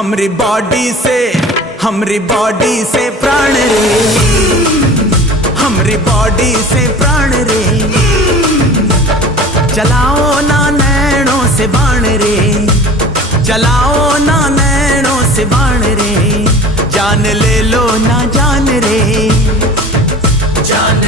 हमरी बॉडी से प्राण रे, हमरी बॉडी से प्राण रे। चलाओ ना नैनों से बाण रे, चलाओ ना नैनों से बाण रे। जान ले लो ना जान रे।